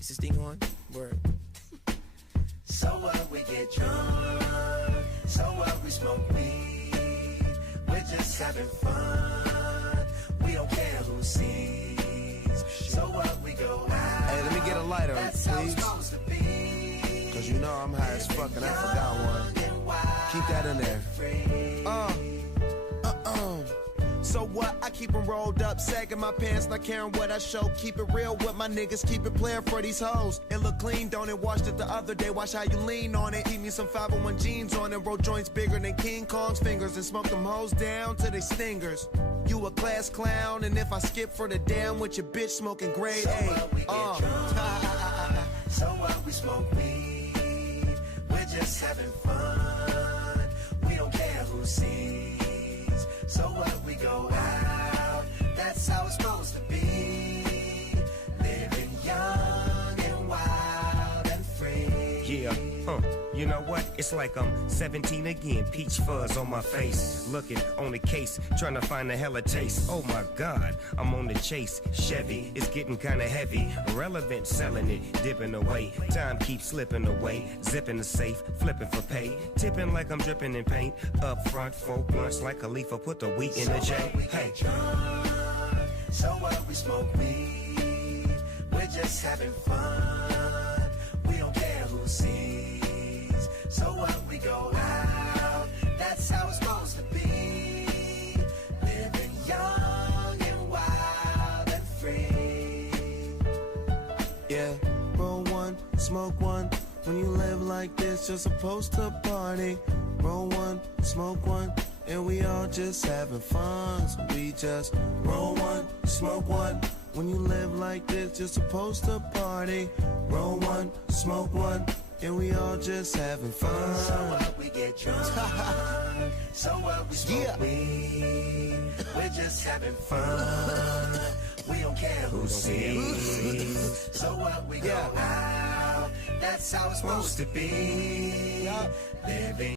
Is this thing on? Word. So what, we get drunk. So what, we smoke weed. We're just having fun. We don't care who sees. So what, we go out. Hey, let me get a lighter, That's please. how it's supposed to be. Cause you know I'm high as fuck and I forgot one. Keep that in there. So what? I keep them rolled up, sagging my pants, not caring what I show. Keep it real with my niggas, keep it playing for these hoes. It look clean, don't it? Washed it the other day, watch how you lean on it. Keep me some 501 jeans on it, roll joints bigger than King Kong's fingers, and smoke them hoes down to they stingers. You a class clown, and if I skip for the damn with your bitch smoking grade So A. what, we get drunk. So what, we smoke weed. We're just having fun. We don't care who sees. So what, we go out. That's how it's supposed to be. Living young and wild and free. Yeah, you know what? It's like I'm 17 again, peach fuzz on my face. Looking on the case, trying to find a hella taste. Oh my God, I'm on the chase. Chevy, it's getting kinda heavy. Irrelevant, selling it, dipping away. Time keeps slipping away. Zipping the safe, flipping for pay. Tipping like I'm dripping in paint. Up front, 4 blunts like Khalifa, put the wheat in the J. Hey. So what, we smoke weed. We're just having fun. We don't care who sees. So what, we go out. That's how it's supposed to be. Living young and wild and free. Yeah, roll one, smoke one. When you live like this, you're supposed to party. Roll one, smoke one, and we all just having fun. So we just roll one, smoke one. When you live like this, you're supposed to party. Roll one, smoke one, and we all just having fun. So what, we get drunk. So what, we smoke weed. We're just having fun. We don't care who sees. So what, we go out. That's how it's supposed to be. Living